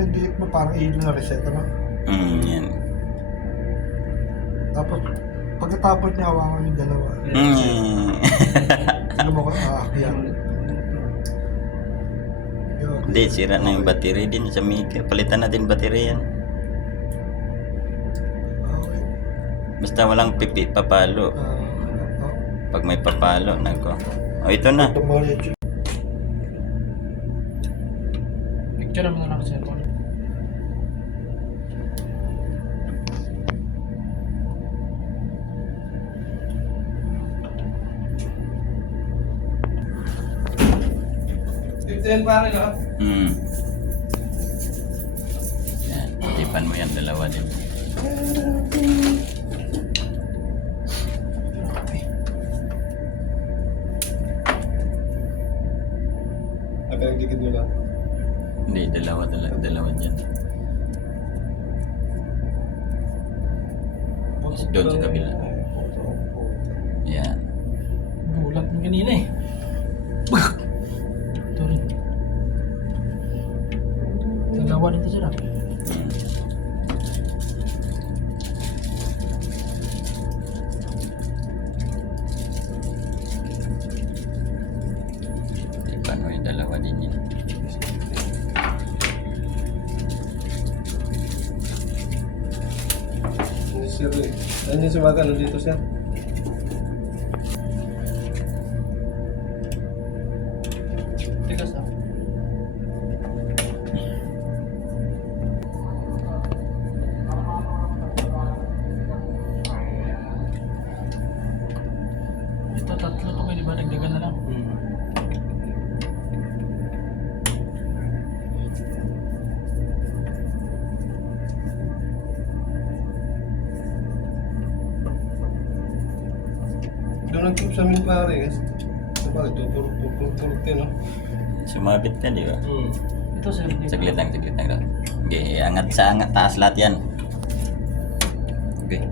pinagdiit mo, parang iyo na reset, ano? Yan. Tapos, pagkatapos niya, hawakan yung dalawa. Sino mo ko aakyan? Yun. Hindi, sira na yung battery din sa maker. Palitan natin battery yan. Okay. Basta walang pipi, papalo. Pag may papalo, nako. O, ito na. Ito mo YouTube. Picture mo na lang sa cellphone. Ito pare ka? Yan, tipan mo yan, dalawa din. Nagdikit mo lang. Hindi, dalawa dyan. Doon sa kabila. Yan. Gulat mo kanina eh. Ito rin. Dalawa nito sila. Tipan mo yung dalawa din yan. Sir, ano yung sumaga? Nandito siya? Tigas na. Ito, tatlo to kayo, di ba? Dagdagan na lang. Doon nag-trip sa amin pare. Sabagay, tutulog no? Sumabit ka, di ba? Ito sir. Saglit lang daw. Okay, angat taas lahat yan. Okay.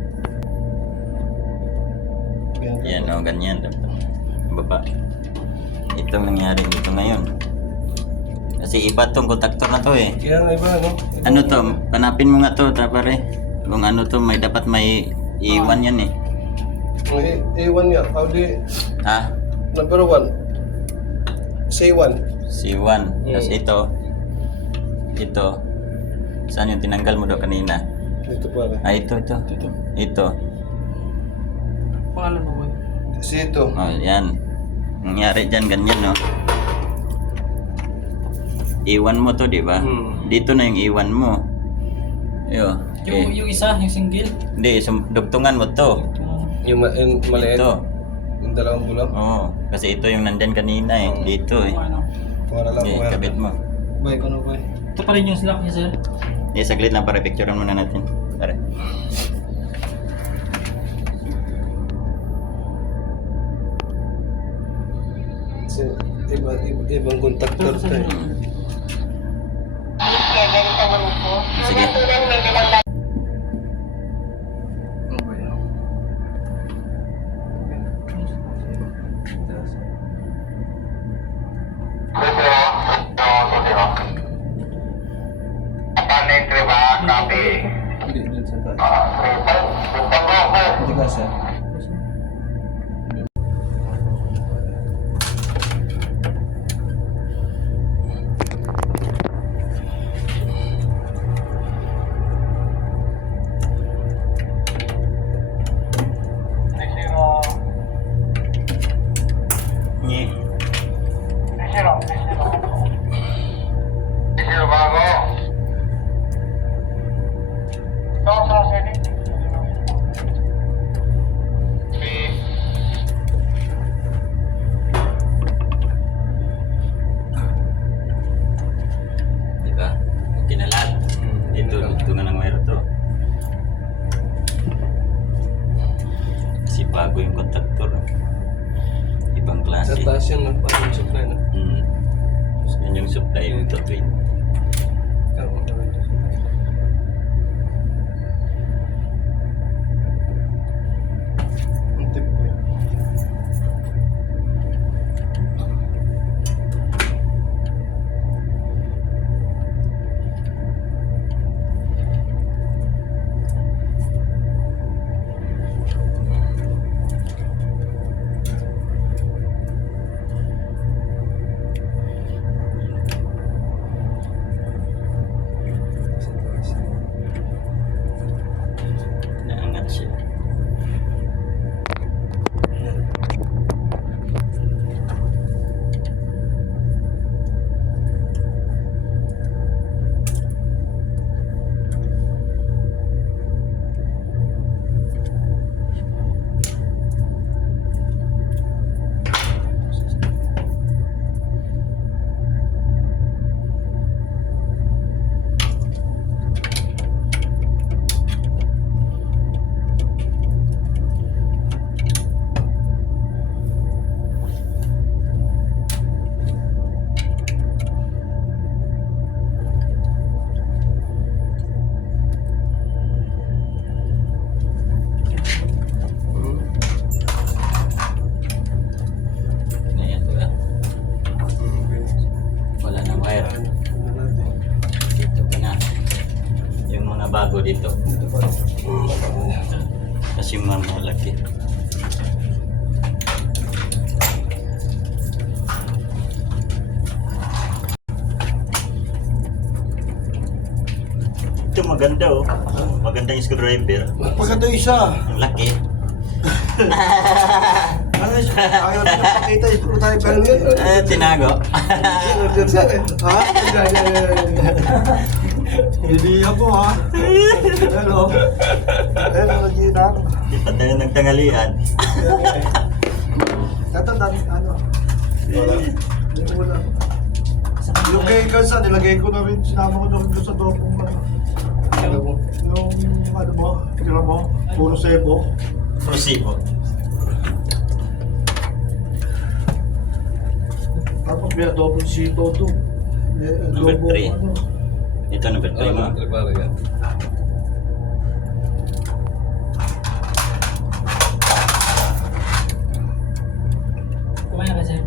Yan o, ganyan dapat. Baba. Itong nangyari dito ngayon. Kasi iba tong kontaktor na to eh. Kaya nga iba, no? Ano to? Panapin mo nga to, tapare. Kung ano to, dapat may iwan yan eh. A1 niya, how do you... Ha? Number 1. Say 1. C1. Tapos ito. Saan yung tinanggal mo daw kanina? Dito pare. Ah, ito. Ito. Pangalan mo boy? Si ito. Oh, yan. Nangyari dyan, ganyan, no? Iwan mo to, di ba? Dito na yung iwan mo. Yo. Okay. Yung isa, yung single. Hindi, dugtungan mo to. Yung maliit. Ito. Yung dalawang bulak. Oo. Kasi ito yung nandyan kanina eh. Dito eh. Para lang. Okay, kabit mo. Boy, kono boy. Ito pa rin yung slack niya sir. Saglit lang para picturean muna natin. Pare. Kasi ibang contactor to eh. Sige. Hindi, dun sa taas. Hindi ka siya. Nye. Diba? Okay na lahat. Dito na lang mayroon to. Kasi bago yung contactor. Ibang Sa klase. taas yun, no? Parang yung supply, no? Yan yung supply yung twin. Tama ka rin. Ang tip boy. maganda oh. Maganda yung screwdriver. Maganda isa. Ang laki. Ano yun? Ayaw na napakita yung screwdriver niya. Tinago. Ha? Hindi ako ha. Hello. Hello, Ginang. Di pa tayo nagtangalian. Ito, dami, ano? Wala. Yung kay Kansa, nilagay ko na rin, sinama ko doon sa dopong yung ano mo, tira mo, puro sebo. Prosibo. Tapos may adobong sito doon. Number 3. Ito number 3 mo. Kumain ka, sir.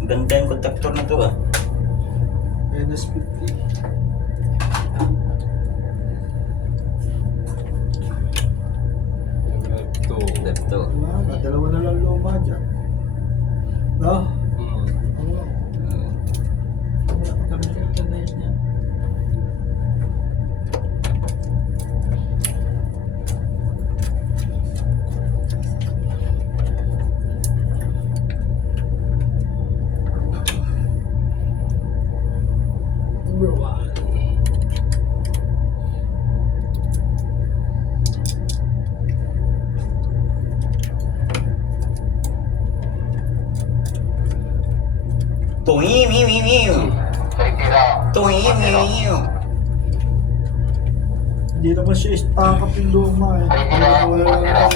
Ang ganda yung contactor na to ah. NS50. Ito. Wala, dalawa na lang luma dyan. No? Ganda yun niya. Hindi naman siya stack up yung luma eh. Wala lang